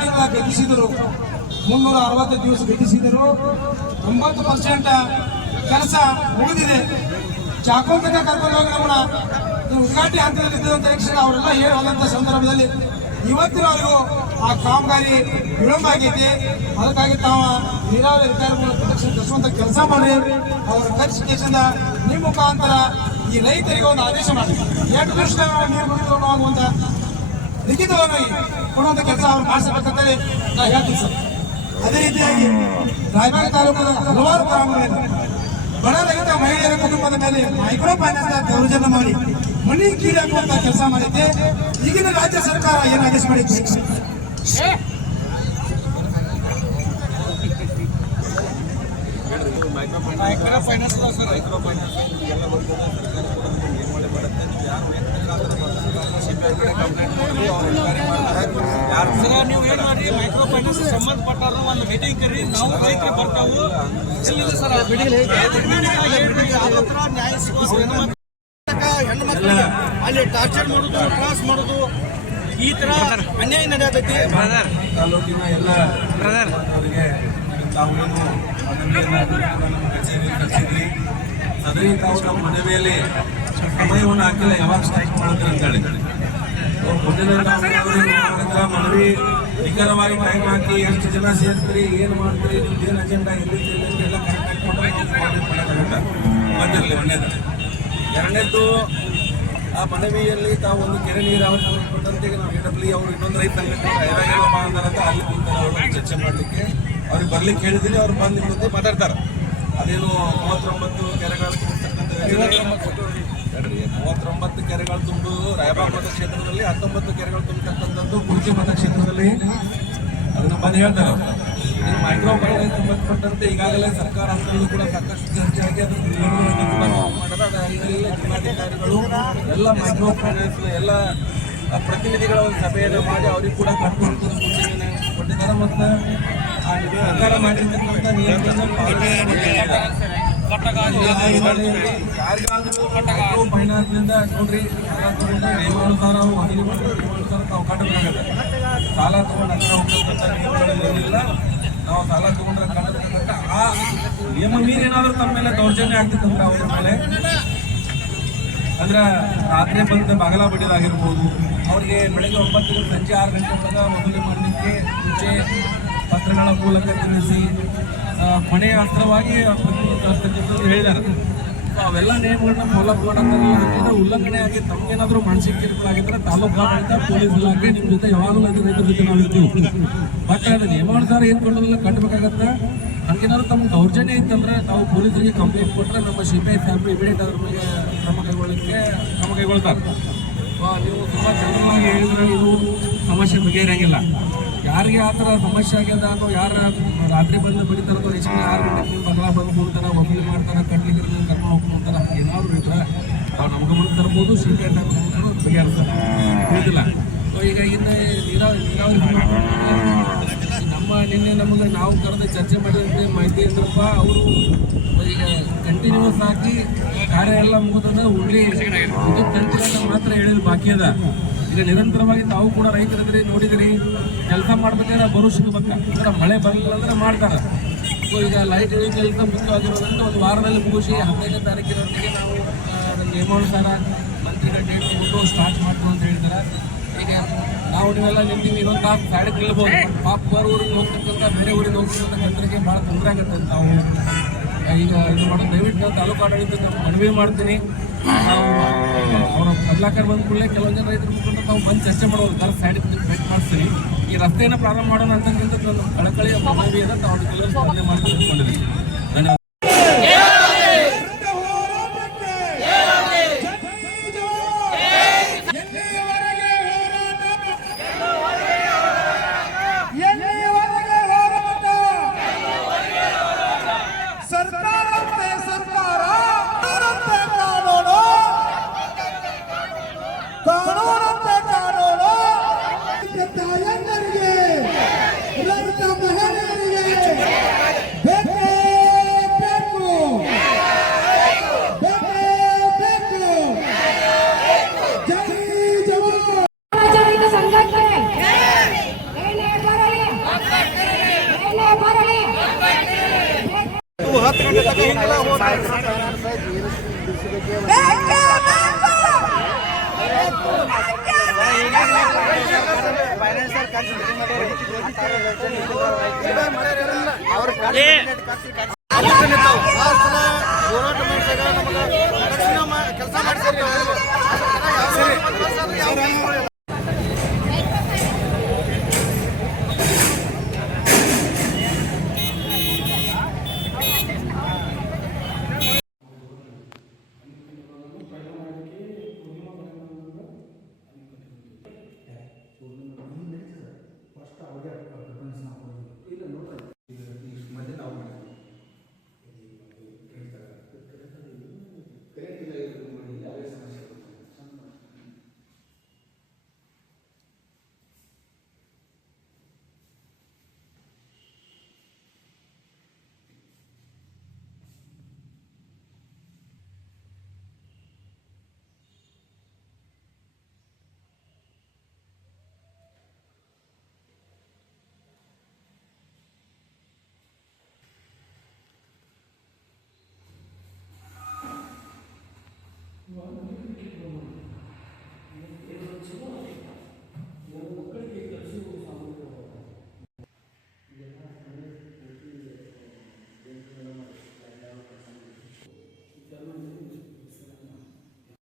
ತಿಂಗಳ ಗತಿಸಿದರು ಮುನ್ನೂರ ಅರವತ್ತು ದಿವಸ ಗತಿಸಿದರು ಒಂಬತ್ತು ಪರ್ಸೆಂಟ್ ಕೆಲಸ ಮುಗಿದಿದೆ. ಚಾಕೋತಕ ಕರ್ಕೊಂಡು ಹೋಗಿ ನಮ್ಮನ್ನ ಉದ್ಘಾಟನೆ ಹಂತದಲ್ಲಿ ಇದ್ದಂತ ತಕ್ಷಣ ಅವರೆಲ್ಲ ಹೇಳುವಂತ ಸಂದರ್ಭದಲ್ಲಿ ಇವತ್ತಿನವರೆಗೂ ಆ ಕಾಮಗಾರಿ ವಿಳಂಬ ಆಗೈತಿ. ಅದಕ್ಕಾಗಿ ತಾವು ನೀರಾವರಿ ಅಧಿಕಾರಿಗಳ ಪ್ರದಕ್ಷಿಣೆ ಕಳಿಸುವಂತ ಕೆಲಸ ಮಾಡಿ, ಅವರ ಖರ್ಚಿಕೆಯಿಂದ ನಿಮ್ಮ ಮುಖಾಂತರ ಈ ರೈತರಿಗೆ ಒಂದು ಆದೇಶ ಮಾಡಿ. ಎಷ್ಟು ವರ್ಷ ನೀರು ಮುಗಿದು ಅನ್ನುವಂತ ಲಿಖಿತವಾಗಿ ಕೊಡುವಂತ ಕೆಲಸ ಅವ್ರು ಮಾಡಿಸಬೇಕಂತೇಳಿ ನಾ ಹೇಳ್ತೀನಿ ಸರ್. ಅದೇ ರೀತಿಯಾಗಿ ರಾಯಬಾಗ ತಾಲೂಕಿನ ಹಲವಾರು ಗ್ರಾಮಗಳಿಂದ ಬಡ ರೈತ ಮಹಿಳೆಯರ ಕುಟುಂಬದ ಮೇಲೆ ಮೈಕ್ರೋ ಫೈನಾನ್ಸ್ ದೌರ್ಜನ್ಯ ಮಾಡಿ ಮನಿ ಕೀಳಾಕುವಂತ ಕೆಲಸ ಮಾಡಿದ್ದೆ. ಈಗಿನ ರಾಜ್ಯ ಸರ್ಕಾರ ಏನು ಆದೇಶ ಮಾಡಿದ್ದೆ ಮೈಕ್ರೋ ಫೈನಾನ್ಸ್ ಮೈಕ್ರೋ ಫೈನಾನ್ಸ್ ಎಲ್ಲ ಏನ್ ಮಾಡಿ ನೀವು ಏನ್ ಮಾಡ್ರಿ? ಮೈಕ್ರೋ ಫೈನಾನ್ಸ್ ಸಂಬಂಧಪಟ್ಟಾರ ಒಂದು ಮೀಟಿಂಗ್ ಕರಿ ನಾವು ರೈತರಿಗೆ ಬರ್ತಾವು. ಎಲ್ಲಿದೆ ಸರ್ ಅಲ್ಲಿ ಟಾರ್ಚರ್ ಮಾಡುದು ಕ್ರಾಸ್ ಮಾಡೋದು ಈ ತರ ಅನ್ಯಾಯ ನಡೆಯತೈತಿ. ತಾಲೂಕಿನ ಎಲ್ಲ ಅವರಿಗೆ ತಾವು ಕಚೇರಿ ಕಳಿಸಿದ್ರಿ ಸದರಿ ತಾವು ನಮ್ಮ ಮನವಿಯಲ್ಲಿ ಸಮಯವನ್ನು ಹಾಕಿಲ್ಲ ಯಾವಾಗ ಸ್ಟ್ರೈಕ್ ಮಾಡುತ್ತೆ ಅಂತ ಹೇಳಿ ಮುಂದಿನ ಮನವಿ ನಿಖರವಾಗಿ ಟೈಮ್ ಹಾಕಿ ಎಷ್ಟು ಜನ ಸೇರ್ತೀರಿ ಏನು ಮಾಡ್ತೀರಿ ನಿಮ್ದು ಏನು ಅಜೆಂಡಾ ಎಲ್ಲಿ ಎಲ್ಲ ಬಂದಿರಲಿ ಒಂದೇದು. ಎರಡನೇದ್ದು ಆ ಮನವಿಯಲ್ಲಿ ತಾವು ಒಂದು ಕೆರೆ ನೀರಾವರಿ ಈಗ ನಾವು ಹೇಳಿ ಅವರು ಇನ್ನೊಂದು ರೈತರಿಗೆ ಅಂತ ಅಲ್ಲಿ ಕುಂತಾರೆ ಚರ್ಚೆ ಮಾಡಲಿಕ್ಕೆ. ಅವ್ರಿಗೆ ಬರ್ಲಿಕ್ಕೆ ಹೇಳಿದ್ದೀನಿ ಅವ್ರು ಬಂದು ಮುಂದೆ ಮಾತಾಡ್ತಾರೆ. ಅದೇನು ಮೂವತ್ತೊಂಬತ್ತು ಕೆರೆಗಳು ಕೆರೆಗಳು ತುಂಬು ರಾಯಬಾಗ್ ಮತಕ್ಷೇತ್ರದಲ್ಲಿ ಹತ್ತೊಂಬತ್ತು ಕೆರೆಗಳು ತುಂಬತಕ್ಕಂಥದ್ದು ಕುರ್ಚಿ ಮತಕ್ಷೇತ್ರದಲ್ಲಿ ಅದನ್ನ ಬಂದು ಹೇಳ್ತಾರೆ ಮೈಕ್ರೋ ಫೈನಾನ್ಸ್ ಸಂಬಂಧಪಟ್ಟಂತೆ ಈಗಾಗಲೇ ಸರ್ಕಾರ ಹಂತದಲ್ಲೂ ಕೂಡ ಸಾಕಷ್ಟು ಚರ್ಚೆ ಆಗಿ ಅದರ ಜಿಲ್ಲಾಧಿಕಾರಿಗಳು ಎಲ್ಲ ಮೈಕ್ರೋ ಫೈನಾನ್ಸ್ ಎಲ್ಲ ಪ್ರತಿನಿಧಿಗಳ ಒಂದು ಸಭೆಯನ್ನು ಮಾಡಿ ಅವ್ರಿಗೆ ಕೂಡ ಕಟ್ಟುವಂಥ ಸೂಚನೆಯನ್ನು ಕೊಟ್ಟಿದ್ದಾರೆ. ಮತ್ತು ಸರ್ಕಾರ ಮಾಡಿರ್ತಕ್ಕಂಥ ಪಾಲನೆ ಯಾರಿಗಾದ್ರೂ ಮೈಕ್ರೋ ಫೈನಾನ್ಸ್ನಿಂದ ನೋಡ್ರಿ ಮಾಡಿ ನಿಯಮಾನುಸಾರ ತಾವು ಕಟ್ಟಬೇಕಾಗತ್ತೆ. ಸಾಲ ತಗೊಂಡು ಹತ್ರ ಹೋಗ್ತಕ್ಕಂಥ ನಾವು ಸಾಲ ತಗೊಂಡ್ರೆ ಆ ನಿಯಮ ಏನಾದರೂ ತಮ್ಮ ಮೇಲೆ ದೌರ್ಜನ್ಯ ಆಗ್ತಿತ್ತಂದ್ರೆ ಅವ್ರ ಮೇಲೆ. ಅಂದ್ರೆ ರಾತ್ರಿ ಬಂದ ಬಾಗಲ ಬಡಿದಾಗಿರ್ಬೋದು. ಅವ್ರಿಗೆ ಬೆಳಗ್ಗೆ ಒಂಬತ್ತು ಸಂಜೆ ಆರು ಗಂಟೆ ಮೊದಲು ವಸೂಲಿ ಮಾಡಲಿಕ್ಕೆ ಮುಂಚೆ ಪತ್ರಗಳ ಮೂಲಕ ತಿಳಿಸಿ ಆ, ಕೊನೆಯ ಅಸ್ತ್ರವಾಗಿ ಹೇಳಿದ್ದಾರೆ. ಅವೆಲ್ಲ ನಿಯಮಗಳನ್ನ ಫಾಲೋ ಮಾಡೋದ್ರಲ್ಲಿ ಉಲ್ಲಂಘನೆ ಆಗಿ ತಮಗೇನಾದರೂ ಮಾನಸಿಕ ಕಿರುಕುಳಾಗಿದ್ರೆ ತಾಲೂಕು ಆಡಳಿತ ಪೊಲೀಸ್ ಇಲಾಖೆ ನಿಮ್ಮ ಜೊತೆ ಯಾವಾಗಲೂ ಅದೇ ರೈತರ ಜೊತೆ ನಾವು ಇರ್ತೀವಿ. ಬಟ್ ಅದು ನಿಯಮಾನುಸಾರ ಏನು ಕೊಡೋದಿಲ್ಲ ಕಟ್ಟಬೇಕಾಗತ್ತೆ ಹಂಗೇನಾದ್ರು ತಮ್ಮ ದೌರ್ಜನ್ಯ ಇತ್ತಂದ್ರೆ ನಾವು ಪೊಲೀಸರಿಗೆ ಕಂಪ್ಲೇಂಟ್ ಕೊಟ್ಟರೆ ನಮ್ಮ ಸಿ ಐ ಫ್ಯಾಮಿಲಿ ಇಮಿಡಿಯೇಟ್ ಅದ್ರ ಮೇಲೆ ಕ್ರಮ ಕೈಗೊಳ್ಳಲಿಕ್ಕೆ ಕ್ರಮ ಕೈಗೊಳ್ತಾರೆ. ನೀವು ತುಂಬ ಚೆನ್ನಾಗಿ ಹೇಳಿದ್ರೆ ಇದು ಸಮಸ್ಯೆ ಬಗೆಹರಿಯಂಗಿಲ್ಲ. ಯಾರಿಗೆ ಆ ಥರ ಸಮಸ್ಯೆ ಆಗ್ಯದ ಅನ್ನೋ ಯಾರ ರಾತ್ರಿ ಬಂದು ಹೆಚ್ಚಿಗೆ ಆರು ಗಂಟೆಗೆ ನೀವು ಬಗಲ ಬಂದು ಕೊಡ್ತಾರೆ ಒಬ್ಬರು ಮಾಡ್ತಾರೆ, ಕಟ್ಲಿಕ್ಕೆ ಕರ್ಕೊಂಡು ಹೋಗ್ಕೊಂತಾರ ಹೋಗ್ತಾರೆ ಏನಾದ್ರು ಇದ್ರೆ ಅವ್ರು ನಮ್ಮ ಗಮನಕ್ಕೆ ತರ್ಬೋದು ಸಿಂಕೆಟ್ ಬಗೆಹರಿಸ್ತಾರೆ ಸೊ ಈಗ ಇನ್ನು ನೀರಾವರಿ ನೀರಾವರಿ ನಮ್ಮ ನಿನ್ನೆ ನಮಗೆ ನಾವು ಕರೆದು ಚರ್ಚೆ ಮಾಡಿದಂತೆ ಮಾಹಿತಿ ಅಂದ್ರಪ್ಪ, ಅವರು ಈಗ ಕಂಟಿನ್ಯೂಸ್ ಆಗಿ ಕಾರ್ಯ ಎಲ್ಲ ಮುಗಿದ ಉಳ್ಳಿ ಇದು ಕಂಟಿನ್ಯೂ ಮಾತ್ರ ಹೇಳಿದ್ರು ಬಾಕಿ ಅದ. ಈಗ ನಿರಂತರವಾಗಿ ತಾವು ಕೂಡ ರೈತರಿದ್ರಿ ನೋಡಿದ್ರಿ ಕೆಲಸ ಮಾಡ್ಬೇಕಾದ್ರೆ ಬರು ಸಿಗ್ಬೇಕ ಅಂದ್ರೆ ಮಳೆ ಬರಲಿಲ್ಲ ಅಂದ್ರೆ ಮಾಡ್ತಾರೆ. ಸೊ ಈಗ ಲೈಟ್ ಇಳಿ ಕೆಲಸ ಮುಖ್ಯವಾಗಿರೋದ್ರಿಂದ ಒಂದು ವಾರದಲ್ಲಿ ಮುಗಿಸಿ ಹದಿನೈದನೇ ತಾರೀಕಿನವರೆಗೆ ನಾವು ನಿಯಮಾನುಸಾರ ಮಂತ್ರಿಗಳ ಡೇಟ್ ಕೊಟ್ಟು ಸ್ಟಾರ್ಟ್ ಮಾಡ್ತೀವಿ ಅಂತ ಹೇಳ್ತಾರೆ. ಈಗ ನಾವು ನೀವೆಲ್ಲ ನಿಂತೀವಿ ಇನ್ನೊಂದು ತಾಸು ನಿಲ್ಬೋದು ಪಾಪ ಬರೋ ಊರಿಗೆ ಹೋಗ್ತಕ್ಕಂಥ ಬೇರೆ ಊರಿಗೆ ಹೋಗ್ತಕ್ಕಂಥ ಜನರಿಗೆ ಭಾಳ ತೊಂದರೆ ಆಗುತ್ತೆ ನಾವು. ಈಗ ಇದು ಮಾಡೋದು ದಯವಿಟ್ಟು ತಾಲೂಕು ಆಡಳಿತ ಮನವಿ ಮಾಡ್ತೀನಿ. ನಾವು ಕಡ್ಲಾಕರ್ ಬಂದ ಕೂಡಲೇ ಕೆಲವೊಂದು ಜನ ರೈತರ ಮುಖಂಡ ತಾವು ಬಂದು ಚರ್ಚೆ ಮಾಡೋದು ಥರ ಸೈಡ್ ಭೇಟಿ ಮಾಡ್ತೀನಿ. ಈ ರಸ್ತೆಯನ್ನು ಪ್ರಾರಂಭ ಮಾಡೋಣ ಅಂತಕ್ಕಿಂತ ನನ್ನ ಕಳಕಳಿಯ ಮನವಿಯನ್ನು ತಾವು ಕೆಲವರು ಸ್ಪಂದನೆ ಮಾಡ್ತೀನಿ ಹೋರಾಟ ಮಾಡಿದಾಗ ನಮಗೆ ಕೆಲಸ ಮಾಡಿಸಿದ್ರು